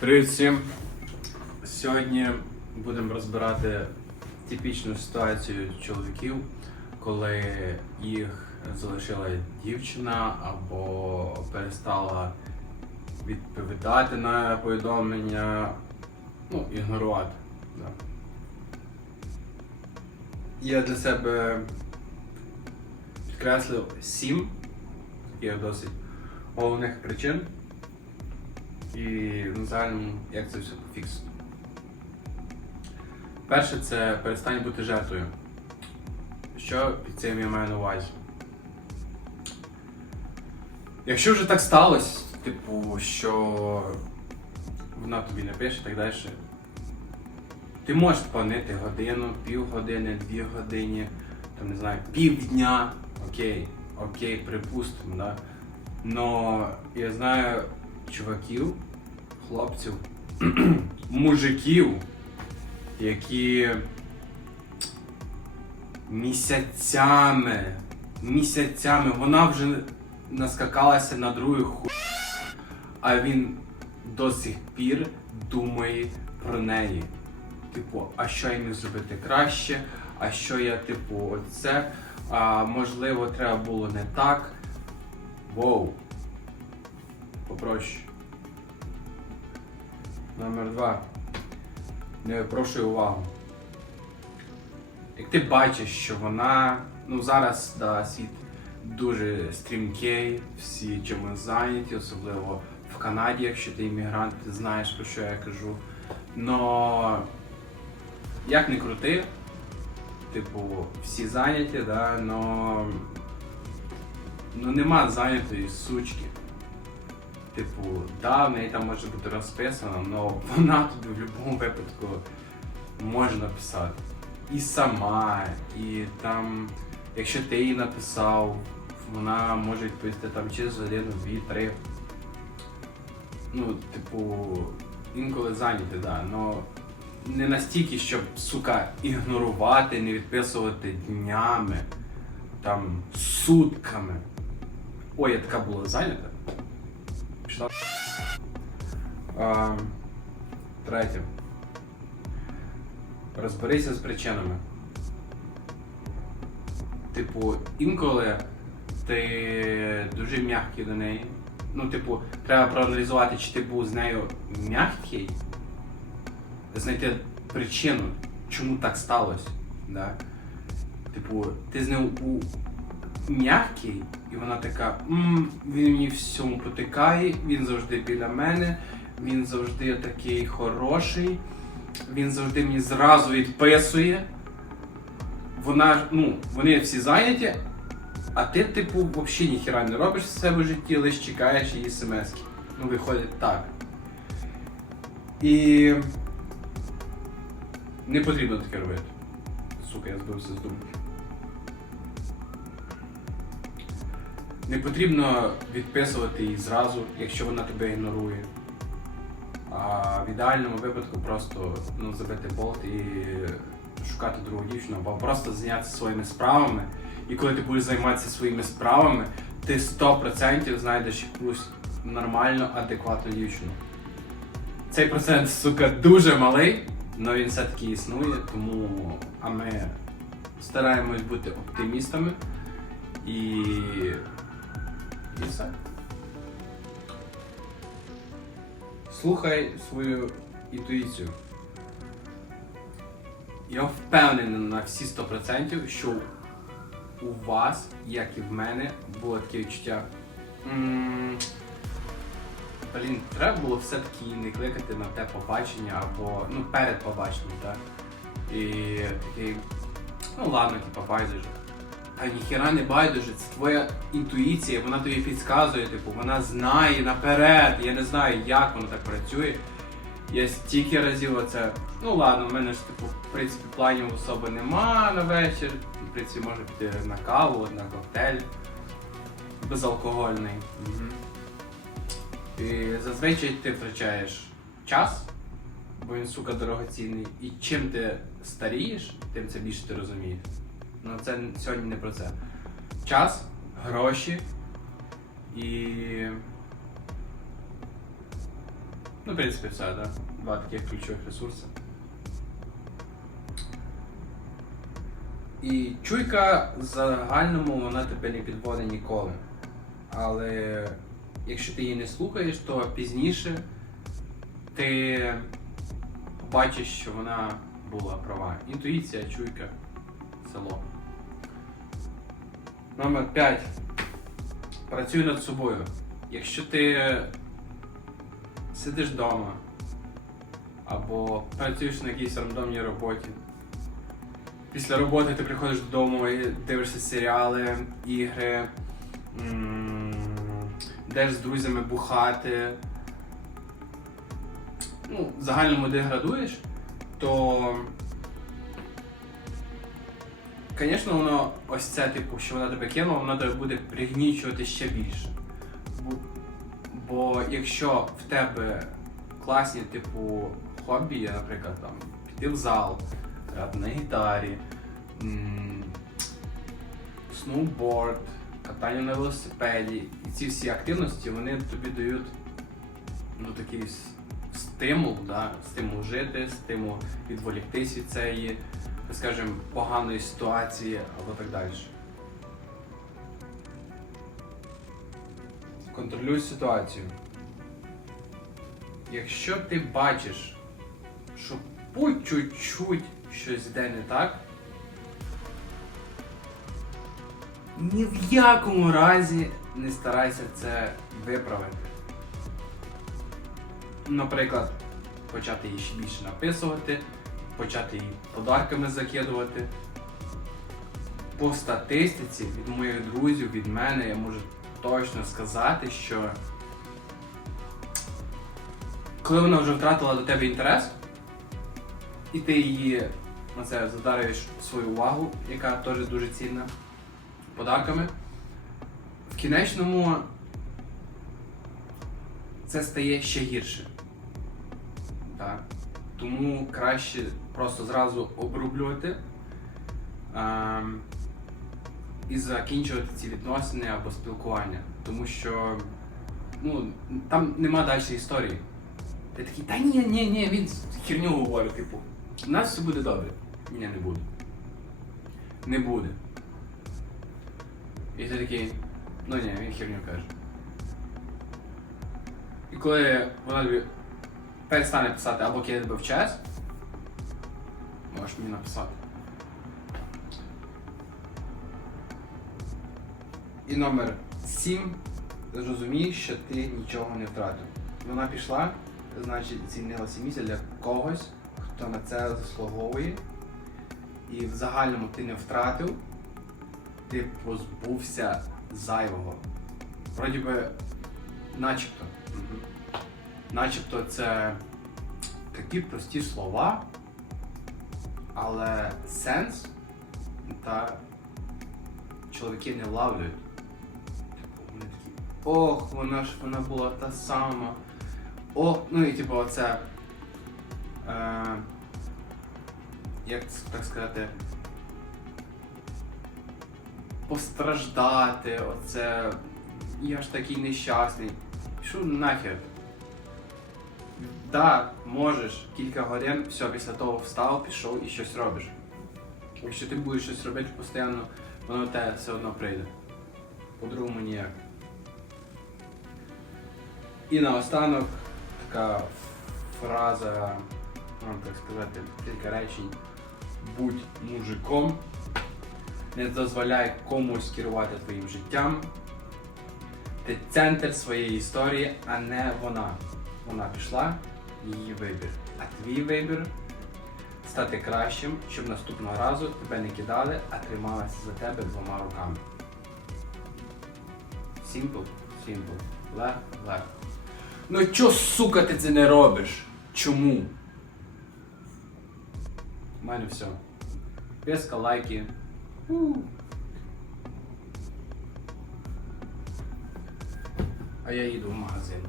Привіт всім! Сьогодні будемо розбирати типічну ситуацію чоловіків, коли їх залишила дівчина або перестала відповідати на повідомлення, ну, ігнорувати. Да. Я для себе підкреслив сім таких досить головних причин. І в загальному, як це все пофіксити. Перше, це перестань бути жертвою. Що під цим я маю на увазі? Якщо вже так сталося, типу, що вона тобі не пише і так далі, ти можеш спанити годину, півгодини, дві години, там не знаю, півдня, окей, окей, припустимо, да. Но я знаю чуваків, хлопців, мужиків, які місяцями, місяцями, вона вже наскакалася на другу ху, а він до сих пір думає про неї. Типу, а що я зробити краще? А що я, типу, оце? А можливо, треба було не так. Воу. Попроще. Номер два. Не випрошую увагу. Як ти бачиш, що вона, ну зараз да, світ дуже стрімкий, всі чимось зайняті, особливо в Канаді, якщо ти іммігрант, ти знаєш про що я кажу. Но як не крути, типу, всі зайняті, да, но, ну нема зайнятої сучки. Типу, да, в неї там може бути розписано, але вона тобі в будь-якому випадку може написати. І сама, і там, якщо ти їй написав, вона може відповісти там через годину, дві, три. Ну, типу, інколи зайняті, да, но не настільки, щоб, сука, ігнорувати, не відписувати днями, там, сутками. Ой, я така була зайнята. Пішла. А, третє. Розберися з причинами. Типу, інколи ти дуже м'який до неї. Ну, типу, треба проаналізувати, чи ти був з нею м'який, знайти причину, чому так сталося. Да? Типу, ти з нею м'який, і вона така, «М, він мені всьому потикає, він завжди біля мене, він завжди такий хороший, він завжди мені зразу відписує. Вона, ну, вони всі зайняті, а ти, типу, взагалі ніхіра не робиш в себе в житті, лише чекаєш її смс. Ну, виходить так. І не потрібно таке робити. Сука, я збився з думки. Не потрібно відписувати її зразу, якщо вона тебе ігнорує. А в ідеальному випадку просто ну, забити болт і шукати другу дівчину, або просто зайнятися своїми справами. І коли ти будеш займатися своїми справами, ти 100% знайдеш якусь нормальну, адекватну дівчину. Цей процент, сука, дуже малий, але він все-таки існує, тому а ми стараємось бути оптимістами і і. Слухай свою інтуїцію. Я впевнений на всі 100%, що у вас, як і в мене, було таке відчуття. Блін, треба було все-таки не кликати на те побачення або ну перед побаченням, так? І такий, ну ладно, типа байдуже. А ніхіра не байдуже, це твоя інтуїція, вона тобі підказує, типу, вона знає наперед. Я не знаю, як воно так працює. Я стільки разів оце. Ну ладно, в мене ж типу, в принципі, планів особи нема на вечір. В принципі, можу піти на каву, на коктейль безалкогольний. Угу. І зазвичай ти втрачаєш час, бо він, сука, дорогоцінний. І чим ти старієш, тим це більше ти розумієш. Ну це сьогодні не про це. Час, гроші і Ну, в принципі, все, да? Два таких ключових ресурси. І чуйка в загальному вона тебе не підводить ніколи. Але якщо ти її не слухаєш, то пізніше ти побачиш, що вона була права. Інтуїція, чуйка, село. Номер 5. Працюй над собою. Якщо ти сидиш вдома або працюєш на якійсь рандомній роботі, після роботи ти приходиш додому і дивишся серіали, ігри, йдеш з друзями бухати. Ну, в загальному деградуєш, то Звісно, воно ось це, типу, що вона тебе кинула, воно тебе буде пригнічувати ще більше. Бо, якщо в тебе класні, типу, хобі, є, наприклад, там, піти в зал, грати на гітарі, сноуборд, катання на велосипеді, і ці всі активності вони тобі дають ну, такий стимул, да? стимул жити, стимул відволіктись від цієї скажімо, поганої ситуації або так далі. Контролюй ситуацію. Якщо ти бачиш, що по чуть-чуть щось йде не так, ні в якому разі не старайся це виправити. Наприклад, почати її ще більше написувати, почати її подарками закидувати. По статистиці від моїх друзів, від мене, я можу точно сказати, що коли вона вже втратила до тебе інтерес, і ти її на це задарюєш свою увагу, яка теж дуже цінна, подарками, в кінечному це стає ще гірше. Так. Тому краще просто зразу обрублювати ем, і закінчувати ці відносини або спілкування. Тому що ну, там нема далі історії. Ти такий, та ні, ні, ні, він херню говорить, типу, у нас все буде добре. Ні, не буде. Не буде. І ти такий, ну ні, він херню каже. І коли вона тобі перестане писати або в час, можеш мені написати. І номер 7. Зрозумій, що ти нічого не втратив. Вона пішла, значить звільнилася місце для когось, хто на це заслуговує. І в загальному ти не втратив, ти позбувся зайвого. Вроді би, начебто. Начебто це такі прості слова, але сенс та чоловіки не влавлюють. Типу, вони такі, ох, вона ж вона була та сама. Ох, ну і типу оце. Е, як так сказати? Постраждати, оце. Я ж такий нещасний. Що нахер? Да, можеш кілька годин, все, після того встав, пішов і щось робиш. Якщо ти будеш щось робити постійно, воно те все одно прийде. По-другому ніяк. І наостанок така фраза, можна так сказати, кілька речень. Будь мужиком, не дозволяй комусь керувати твоїм життям. Ти центр своєї історії, а не вона. Вона пішла, її вибір. А твій вибір стати кращим, щоб наступного разу тебе не кидали, а трималися за тебе двома руками. Сімпл, сімпл. Легко, легко. Ну чо, сука, ти це не робиш? Чому? У мене все. Песка, лайки. А я їду в магазин.